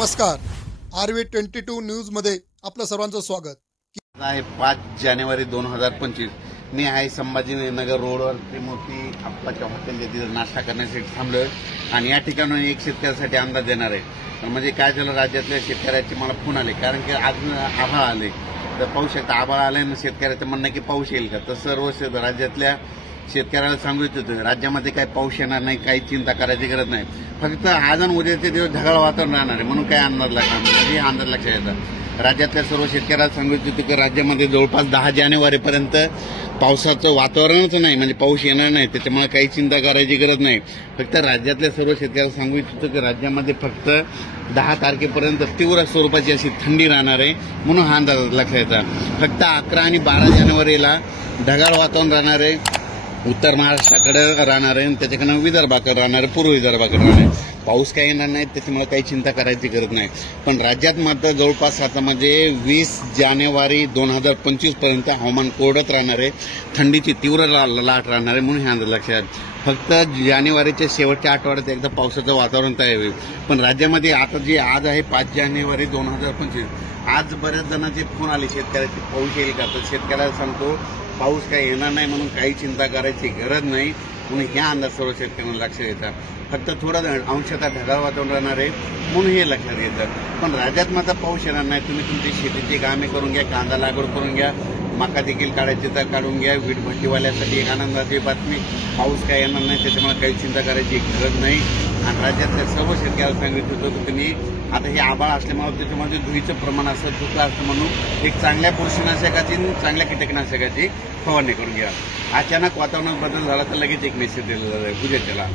नमस्कार, RV22 न्यूजमध्ये आपलं सर्वांचं स्वागत आहे. 5 जानेवारी 2025 मी आहे संभाजीनगर रोडवर त्रिमूर्ती आप्पाच्या हॉटेल तिथे नाश्ता करण्यासाठी थांबलोय आणि या ठिकाणी एक शेतकऱ्यासाठी अंदाज देणार आहे. म्हणजे काय झालं, राज्यातल्या शेतकऱ्याचे मला फोन आले, कारण की आज आभाळ आले तर पाऊस शकता. आभाळ आलंय ना, शेतकऱ्याचं म्हणणं की पाऊस येईल का, तर सर्व राज्यातल्या शेतकऱ्याला सांगू इच्छितो राज्यामध्ये काही पाऊस येणार नाही, काही चिंता करायची गरज नाही. फक्त आज आणि उद्याचे दिवस ढगाळ वातावरण राहणार आहे, म्हणून काय अंदाज लागणार अंदाज लक्षात येतात. राज्यातल्या सर्व शेतकऱ्याला सांगू इच्छितो की राज्यामध्ये जवळपास 10 जानेवारीपर्यंत पावसाचं वातावरणच नाही, म्हणजे पाऊस येणार नाही, त्याच्यामुळे काही चिंता करायची गरज नाही. फक्त राज्यातल्या सर्व शेतकऱ्याला सांगू इच्छितो की राज्यामध्ये फक्त 10 तारखेपर्यंत तीव्र स्वरूपाची अशी थंडी राहणार आहे, म्हणून हा अंदाज लक्षात येतात. फक्त 11 आणि 12 जानेवारीला ढगाळ वातावरण राहणार आहे, उत्तर महाराष्ट्राकडे राहणार आहे, त्याच्याकडे विदर्भाकडे राहणार आहे, पूर्व विदर्भाकडे राहणार आहे. पाऊस काही येणार नाही, त्याच्यामुळे काही चिंता करायची गरज नाही. पण राज्यात मात्र जवळपास आता म्हणजे 20 जानेवारी 2025 पर्यंत हवामान कोरडत राहणार आहे, थंडीची तीव्र लाट राहणार आहे, म्हणून हे अंदाज लक्षात. फक्त जानेवारीच्या शेवटच्या आठवड्यात एकदा पावसाचं वातावरण तयार होईल. पण राज्यामध्ये आता जे आज आहे 5 जानेवारी 2025, आज बऱ्याच जणांचे फोन आले शेतकऱ्याचे, पाऊस येईल का, तर शेतकऱ्याला सांगतो पाऊस काही येणार नाही, म्हणून काही चिंता करायची गरज नाही, म्हणून ह्या अंदाज सर्व शेतकऱ्यांना लक्षात येतात. फक्त थोडं अंशतः ढगाळ वातावरण राहणार आहे, म्हणून हे लक्षात येतं. पण राज्यात मात्र पाऊस येणार नाही. तुम्ही तुमची शेतीची कामे करून घ्या, कांदा लागवड करून घ्या, मका देखील काढायची तर काढून घ्या. वीट भट्टीवाल्यासाठी एक आनंदाची बातमी, पाऊस काय येणार नाही, त्याच्यामुळे काही चिंता करायची गरज नाही. आणि राज्यातल्या सर्व शेतकऱ्याला सांगितलं होतं की तुम्ही आता हे आभाळ असल्यामुळे त्याच्यामध्ये धुळीचं प्रमाण असतं, धुकं असतं, म्हणून एक चांगल्या बुरशीनाशकाची चांगल्या कीटकनाशकाची फवारणी करून घ्या. अचानक वातावरणात बदल झाला तर लगेच एक मेसेज दिला जाईल उद्याच्याला.